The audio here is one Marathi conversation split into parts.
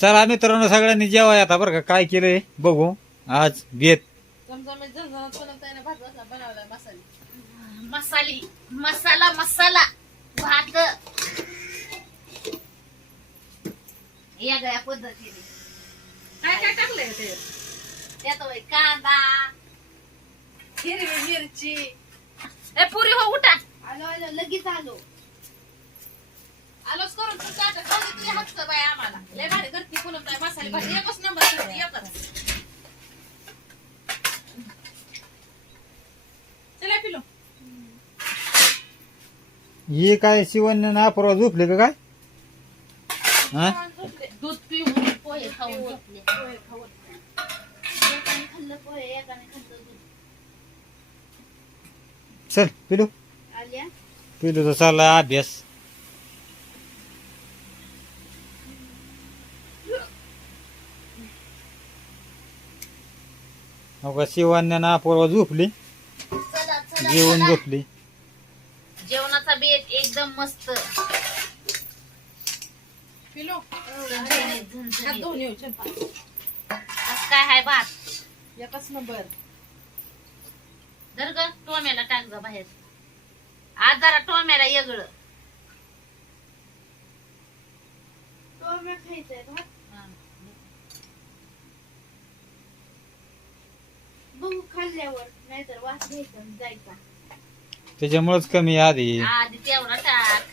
चला मित्रांनो सगळ्यांनी जेवाय आता बरं का काय केलंय बघू आज बेत मसाली मसाला मसाला भात या गया पद्धतीने काय काय टाकलंय ते त्यात होय कांदा हिरवी मिरची ए पुरी हो उठा आलो आलो लगेच आलो आलोच करून तुमच्या आता खाऊ तुझ्या हातचं बाय आम्हाला लय भारी करते पुन्हा काय मसाले भाजी एकच नंबर करते एकच चला पिलो हे काय शिवण्य ना परवा झोपले का काय हा दूध पिऊन पोहे खाऊन झोपले पोहे खाऊन एकाने खाल्लं पोहे एकाने खाल्लं दूध चल पिलू आल्या पिलूचा चालला अभ्यास हो का शिवण्य ना परवा झोपली चला चला जेवण चला. झोपली जेवणाचा बेत एकदम मस्त पिलो झणझणीत, हात झणझणीत. धुवून येऊ चल आज काय हाय भात एकच नंबर धर ग टोम्याला टाक जा बाहेर आज जरा टोम्याला येगळं टोमॅटो खायचंय भात बघू खाल्ल्यावर नाहीतर वास घ्यायचा आणि जायचा त्याच्यामुळेच कमी आहे आधी आधी तेवढा टाक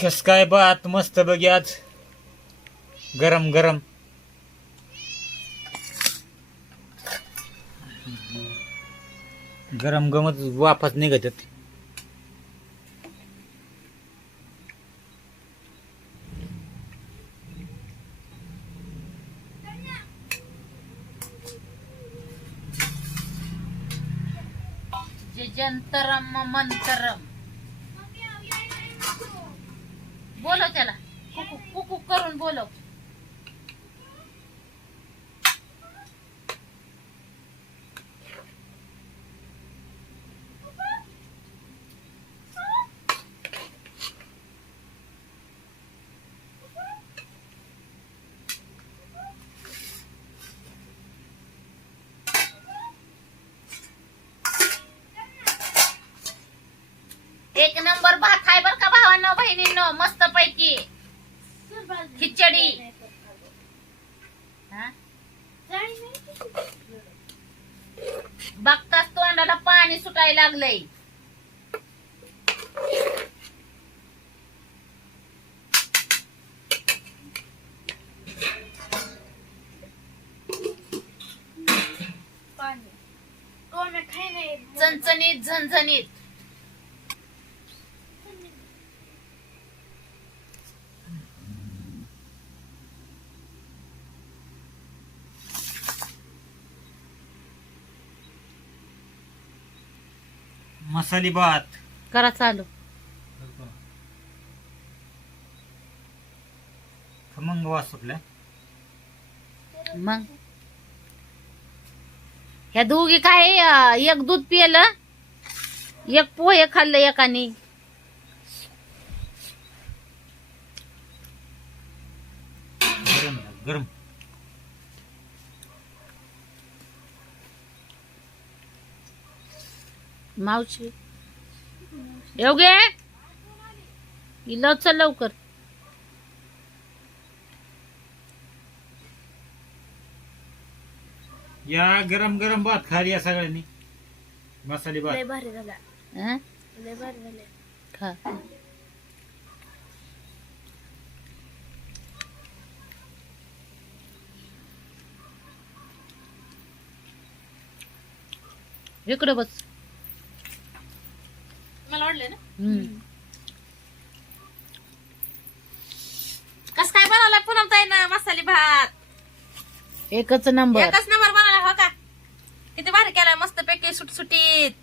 कस काय बात मस्त बघी आज गरम गरम गरम गमत वाफच निघतात जे जंतरम मंतरम बोलव त्याला कुकू कुकू करून बोलव एक नंबर भात आहे बर का भावांनो बहिणींनो मस्त पैकी खिचडी हा? बघताच तोंडाला पाणी सुटायला लागलंय पाणी टोमॅटो खाय नाही चणचणीत झणझणीत मसाली भात करा चालू खमंग वास सुटला मग ह्या दोघी काय एक दूध पिलं एक पोहे खाल्लं एकाने गरम गरम मावशी येऊ गे चल लवकर या गरम गरम भात खाली या सगळ्यांनी मसाली भात लय भारी झाला हं? लय भारी झाले खा इकडे बस मला वाटलं ना कस काय बनवलाय पुनम ताई ना मसाले भात एकच नंबर एकच नंबर बनवला हो का किती भारी केलाय मस्त पैकी सुटसुटीत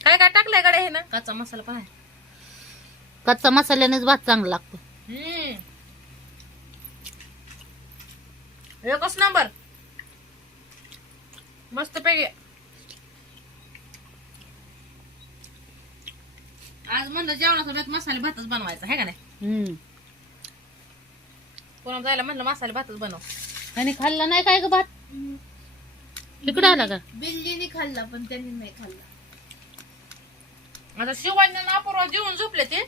काय काय टाकलंय गडे हे ना कच्चा मसाला पण आहे कच्चा मसाल्यानेच भात चांगला लागतो एकच नंबर मस्त पैकी आज म्हणलं जेवणासोबत मसाले भातच बनवायचा आहे का नाही. कोणा जायला म्हणलं मसाले भातच बनव. आणि खाल्ला नाही काय ग भात इकडं आला का बिल्लीने खाल्ला पण त्यांनी नाही खाल्ला. आता शिवाजी नापूर्वा जेवून झोपले ते.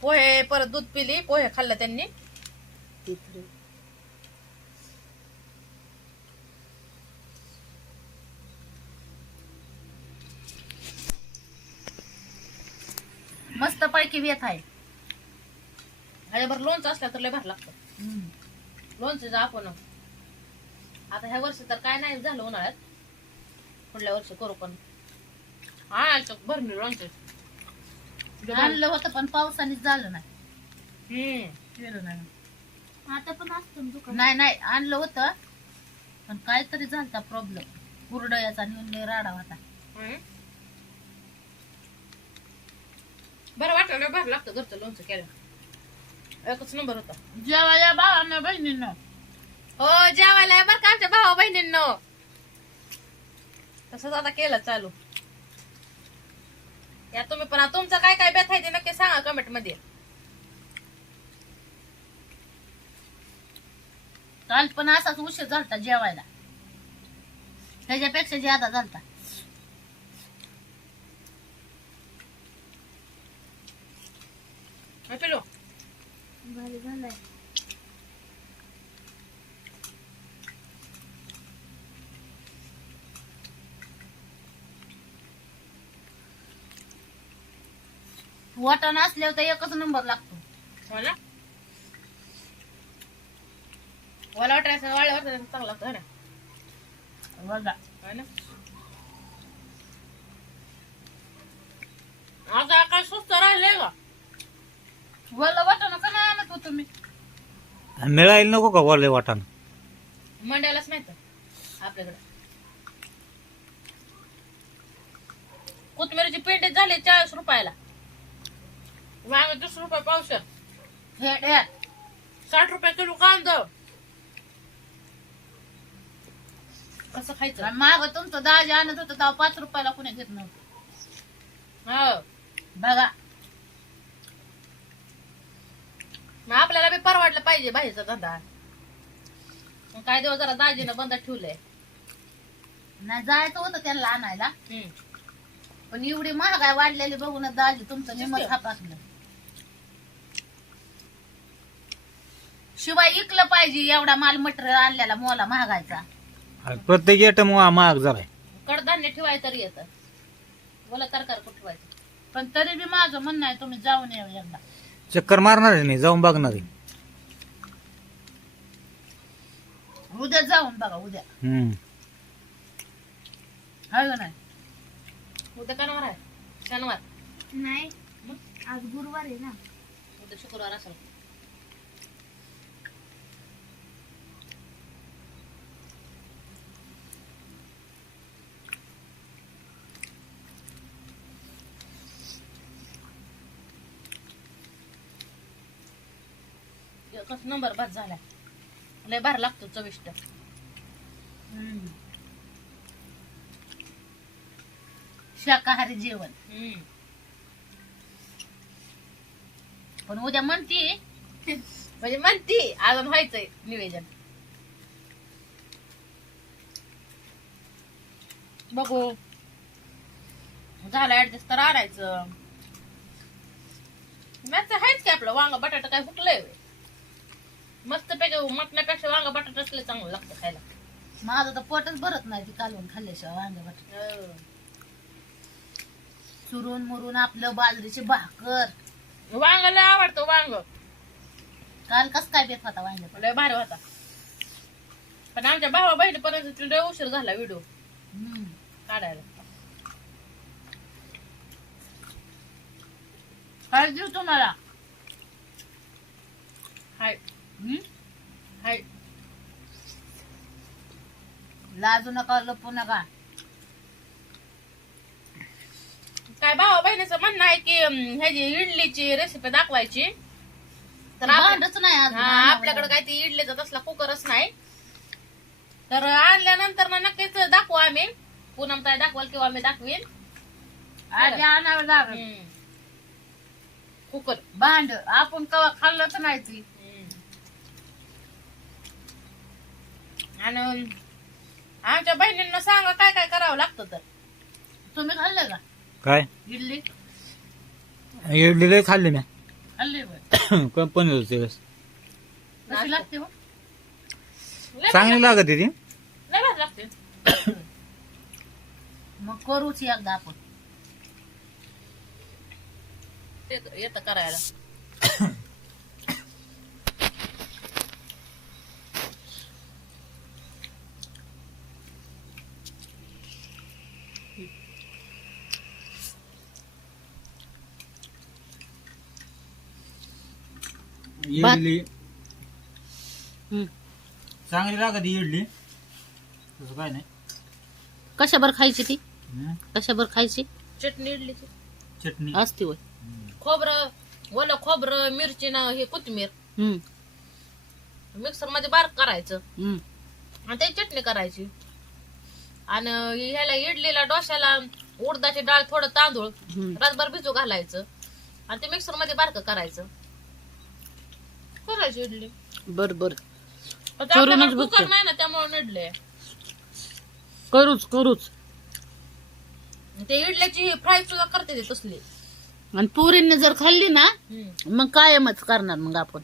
पोहे परत दूध पिली पोहे खाल्लं त्यांनी. मस्त पैकी व्यथ आहे. ह्याच्यावर लोणचं असलं तर लय भार लागतं. लोणचं आपण आता ह्या वर्षी तर काय नाही झालं उन्हाळ्यात. पुढल्या वर्षी करू पण आणायचं भरणी लोणचं आणलं होतं पण पावसानेच झालं नाही. केलं नाही. आता पण असतो ना दुकान. नाही आणलं होतं पण काहीतरी झालता प्रॉब्लेम. कुरडयाचा निवडले राडा होता. बरं वाटलं भार लागतं घरचं लोणचं केलं. एकच नंबर होता. जेव्हा या भावांना बहिणींना हो जेवायला बरं का आमच्या भावा बहिणींनो. तसंच आता केलं चालू. या तुम्ही पण तुमचं काय काय बेत आहे ते नक्की सांगा कमेंट मध्ये. काल पण असाच उशीर झालता जेवायला. त्याच्यापेक्षा ज्यादा झालता. पिलो भारी झालाय. वाटण असल्यावर तर एकच नंबर लागतो. हो ना. मला वाटायचं वाळ्या वाटायचं चांगलं लागतं ना. बघा है ना. आता काय स्वस्त राहिले का. वल्ल वाटण का नाही आणत होतो मी. मिळायला नको का वरले वाटाण. मंड्यालाच नाही तर आपल्याकडे. कोथमिरीची पेंडे झाले 40 रुपयाला. वांगे 20 रुपये पावशेर. हेड हेड 60 रुपये किलो कांदा. कसं खायचं. माग तुमचं दाजी आणत होतं तेव्हा 5 रुपयाला कोणी घेत नव्हतं. हो बघा मग आपल्याला बी परवडलं पाहिजे बाहेरचा धंदा. मग काय दिवस जरा दाजीनं बंद ठेवलंय. नाही जायचं होतं त्याला आणायला पण एवढी महागाई वाढलेली बघून दाजी तुमचं निमत हापासलं. शिवाय इकलं पाहिजे एवढा माल मटेरियल आणलेला मोला महागायचा. प्रत्येक आयटम महाग झालाय. कडधान्य ठेवायचं तरी येतं. बोला तरकारी कुठं ठेवायचं. पण तरी बी माझं म्हणणं आहे तुम्ही जाऊन या एकदा. चक्कर मारणार आहे नाही जाऊन बघणार आहे. उद्या जाऊन बघा उद्या. हाय का नाही. उद्या कानवार आहे. शनिवार नाही आज गुरुवार आहे ना. उद्या शुक्रवार असेल. एकच नंबर भात झालाय. लय भार लागतो चविष्ट. शाकाहारी जेवण. पण उद्या म्हणती म्हणजे म्हणती अजून व्हायचंय निवेदन. बघू झालं ऍडजस्ट तर आणायचं. मॅच आहेच की आपलं वांग बटाटा काय फुटलंय. मस्त पैकी मटण्यापेक्षा वांग बटाटा असले चांगलं लागतं खायला. माझं तर पोटच भरत नाही ती कालवून खाल्ल्याशिवाय वांगे बटाटे. चुरून मुरून आपलं बाजरीची भाकर. वांग लय आवडतं वांग. काल कस काय बेत होता वांगे. लय भारी होता. पण आमच्या भावा बहिणीपर्यंत लय उशीर झाला व्हिडिओ काढायला. काय देऊ तुम्हाला. हाय हाय. लाजू नका लपू नका. काय भावा बहिणीचं म्हणणं आहे की ह्याची इडलीची रेसिपी दाखवायची. तर भांडच नाही आज. आपल्याकडे काय ती इडलीचा तसला कुकरच नाही. तर आणल्यानंतर ना नक्कीच दाखवू आम्ही. पूनम काय दाखवाल किंवा मी दाखवीन. आधी आणावं लागेल कुकर भांड आपण कवा खाल्लंच नाही ती. आणि आमच्या बहिणींना सांगा काय काय करावं लागतं तर. तुम्ही खाल्लं का काय इडली? इडली लय खाल्ली मी खाल्ली बरं. कंपनी होते कशी लागते हो? लय चांगली लागत ती भारी लागते. मग करूच एकदा आपण. येतं करायला. इडली हम्म. चांगली लागत इडली तसं काय नाही. कशाबर खायची ती? हम्म. कशाबर खायची? चटणी इडलीची चटणी असते होय. खोबरं ओलं खोबरं मिरची ना हे कोथिंबीर हम्म मिक्सर मध्ये बारीक करायचं हम्म आणि त्याची चटणी करायची. आणि ह्याला इडलीला डोश्याला उडदाची डाळ थोडं तांदूळ हम्म. रातभर भिजू घालायचं आणि ते मिक्सर मध्ये बारक करायचं. करायची इडली. बर बर आता करूनच आपल्याकडे बघते. कुकर नाही ना त्यामुळे नडले. करूच करूच. ते इडल्याची फ्राय सुद्धा करते ते तसली. आणि पुरींनी जर खाल्ली ना मग कायमच करणार मग आपण.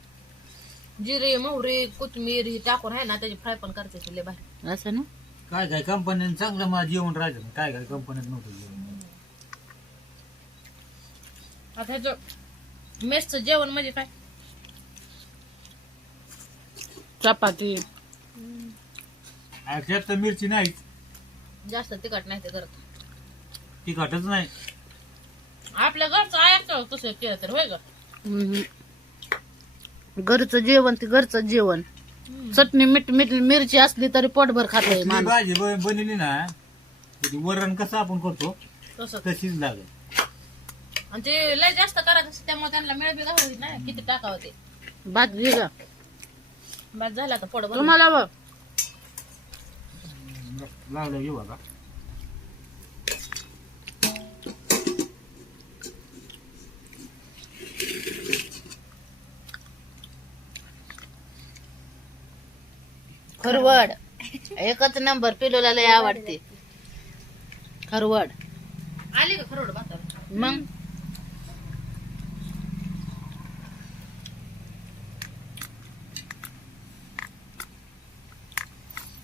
जिरे मोहरी कोथिंबीर ही टाकून आहे ना त्याची फ्राय पण करते ते लय भारी. असं ना. काय काय कंपनीने चांगलं मला जेवण राहायचं काय काय कंपनीत नव्हतं जेवण. आता ह्याचं मेसचं जेवण म्हणजे काय चपाती त्यात तर मिरची नाही जास्त तिखट नाही ते करत. तिखटच नाही. आपल्या घरचं ऐकतं तसं केलं तर होय ग. हम्म. घरचं जेवण ते घरचं जेवण. चटणी मीठ मीठ मिरची असली तरी पोटभर खात ती माणूस. भाजी बनवली ना ती वरण कसं आपण करतो तसं तशीच लागेल. आणि ते लय जास्त करायचं असतं त्यामुळे त्यांना मिळ बी घालवली नाही किती टाकावं ते. भात घे का बस झाला तर पोट भरून. तुम्हाला बघ. लागलं घेऊ आता. खरवड एकच नंबर पिलूला लय आवडते खरवड. आली का खरोड भातावर. मग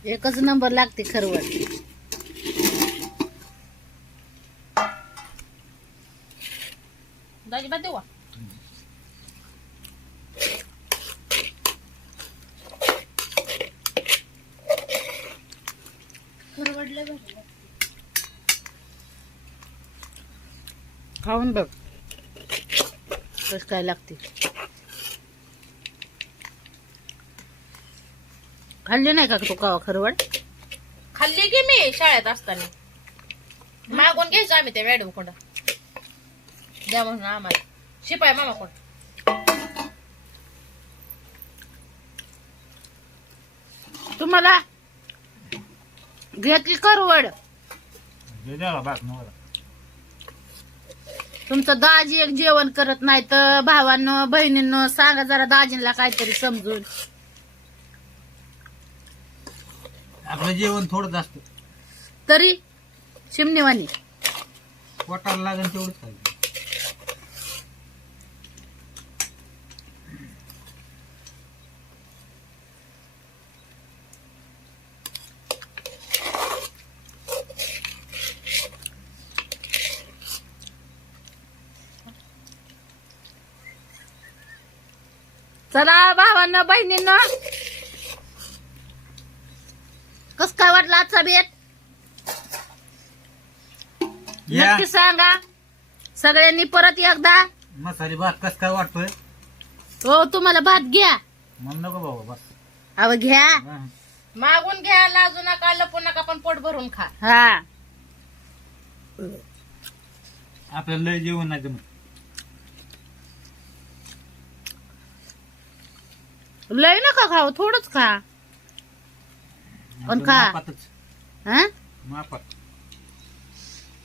एकच नंबर लागते खरवड. दाजी भात देऊ का? खरवडलं भारी. खाऊन बघ कस काय लागते. खाल्ली नाही का तू कावा खरवड? खाल्ली की मी शाळेत असताना. मागून घ्यायचो आम्ही त्या मॅडम कोण द्या म्हणून आम्हाला शिपाई मामा कोण. तुम्हाला घेतली खरवड. हे द्यावा बाक नवरा. तुमचं दाजी एक जेवण करत नाही तर भावांनो बहिणींनो सांगा जरा दाजींना काहीतरी समजून. आपलं जेवण थोडं जास्त तरी चिमणीवाणी पोटाला लागेल तेवढंच खायचं. चला भावांनो बहिणींनो कस काय वाटलं आजचा बेत या नक्की सांगा सगळ्यांनी परत एकदा. मसाले भात कस काय वाटतोय हो तुम्हाला भात घ्या. म्हण नको बाबा बस. अव घ्या. हा. मागून घ्या लाजू नका लपू नका पण पोट भरून खा. हा आपल्याला लय जेवण नाही जमत. लय नका खाऊ थोडंच खा. पण खा. मापातच हा मापात.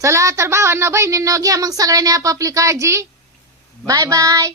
चला तर भावांना बहिणींना घ्या मग सगळ्यांनी आपापली काळजी. Bye bye.